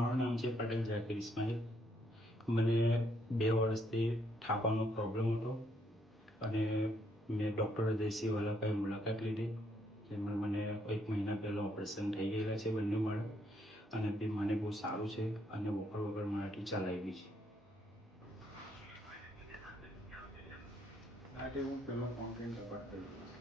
મારું નામ છે પટેલ ઝાકીર ઇસ્માઇલ. મને 2 વર્ષથી થાપાનો પ્રોબ્લેમ હતો અને મેં ડૉક્ટર હૃદયસિંહવાલા પાસે મુલાકાત લીધી. જેમાં મને 1 મહિના પહેલાં ઓપરેશન થઈ ગયેલા છે બંને માળે અને બી મને બહુ સારું છે અને વગર મારાથી ચલાવી બી છે. માટે હું પહેલાં કોન્ટેન્ટ તપાસ કરી દઈશ.